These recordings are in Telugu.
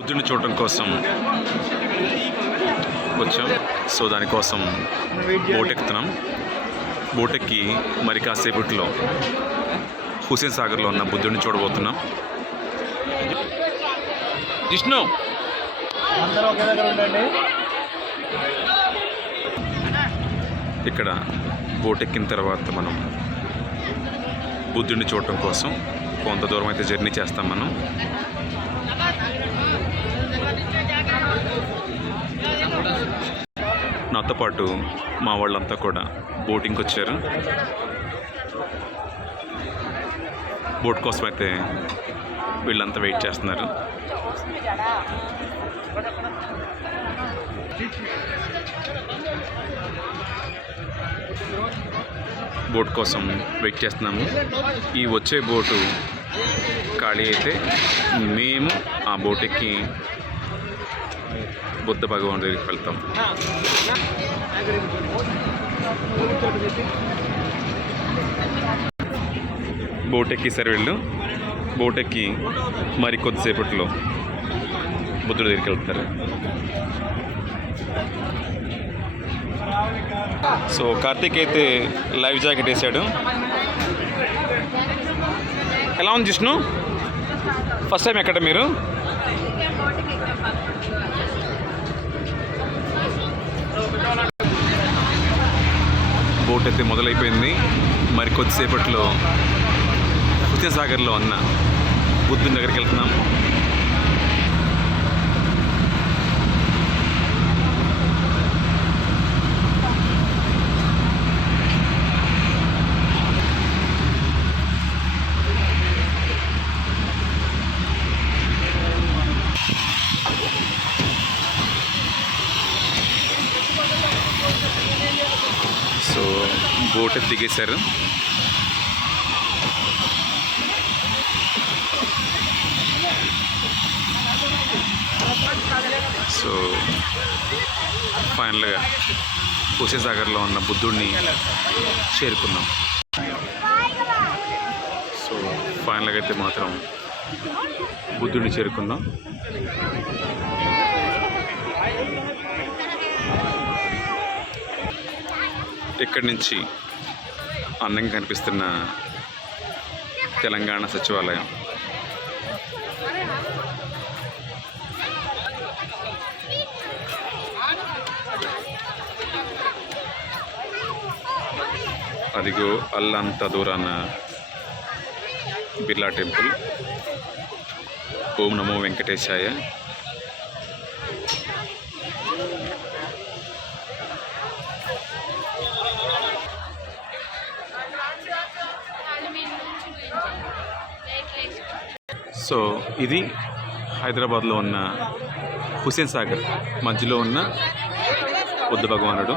బుద్ధుడిని చూడటం కోసం వచ్చాం. సో దానికోసం బోట్ ఎక్కుతున్నాం. బోట్ ఎక్కి మరి కాసేపట్లో హుస్సేన్ సాగర్లో ఉన్న బుద్ధుడిని చూడబోతున్నాం. విష్ణు ఇక్కడ బోట్ ఎక్కిన తర్వాత మనం బుద్ధుడిని చూడటం కోసం కొంత దూరం అయితే జర్నీ చేస్తాం. మనం నాతో పాటు మా వాళ్ళంతా కూడా బోటింగ్కి వచ్చారు. బోట్ కోసం అయితే వీళ్ళంతా వెయిట్ చేస్తున్నారు. బోట్ కోసం వెయిట్ చేస్తున్నాము. ఈ వచ్చే బోటు ఖాళీ అయితే మేము ఆ బోట్ ఎక్కి బుద్ధ భగవాన్ దగ్గరికి వెళ్తాం. బోట్ ఎక్కేసారు వీళ్ళు. బోట్ ఎక్కి మరి కొద్దిసేపట్లో బుద్ధుడి దగ్గరికి వెళ్తారు. సో కార్తీక్ అయితే లైవ్ జాకెట్ వేసాడు. ఎలా ఉంది జిష్ణు? ఫస్ట్ టైం ఎక్కడ మీరు? బోట్ అయితే మొదలైపోయింది. మరి కొద్దిసేపట్లో హుస్సేన్ సాగర్లో ఉన్న బుద్ధుని దగ్గరికి వెళ్తున్నాం. So boat దిగేశారు. సో ఫైనల్గా హుస్సేన్ సాగర్లో ఉన్న బుద్ధుడిని చేరుకున్నాం. సో ఫైనల్గా అయితే మాత్రం బుద్ధుడిని చేరుకున్నాం. ఇక్కడి నుంచి అందంగా కనిపిస్తున్న తెలంగాణ సచివాలయం. అదిగో అల్లంత దూరాన బిర్లా టెంపుల్. ఓం నమో వెంకటేశాయ. సో ఇది హైదరాబాద్లో ఉన్న హుస్సేన్ సాగర్ మధ్యలో ఉన్న బుద్ధ భగవానుడు.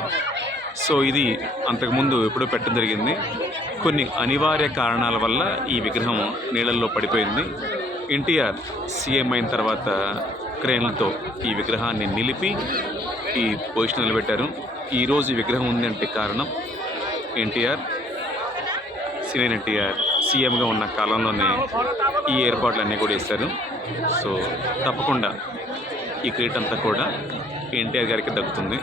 సో ఇది అంతకుముందు ఎప్పుడో పెట్టడం జరిగింది. కొన్ని అనివార్య కారణాల వల్ల ఈ విగ్రహం నీళ్ళల్లో పడిపోయింది. ఎన్టీఆర్ సీఎం అయిన తర్వాత క్రేన్లతో ఈ విగ్రహాన్ని నిలిపి ఈ పొజిషన్ నిలబెట్టారు. ఈరోజు ఈ విగ్రహం ఉందంటే కారణం ఎన్టీఆర్, సీనియర్ ఎన్టీఆర్ సీఎంగా ఉన్న కాలంలోనే ఈ ఏర్పాట్లన్నీ కూడా చేశారు. సో తప్పకుండా ఈ క్రెడిట్ అంతా కూడా ఎన్టీఆర్ గారికి దక్కుతుంది.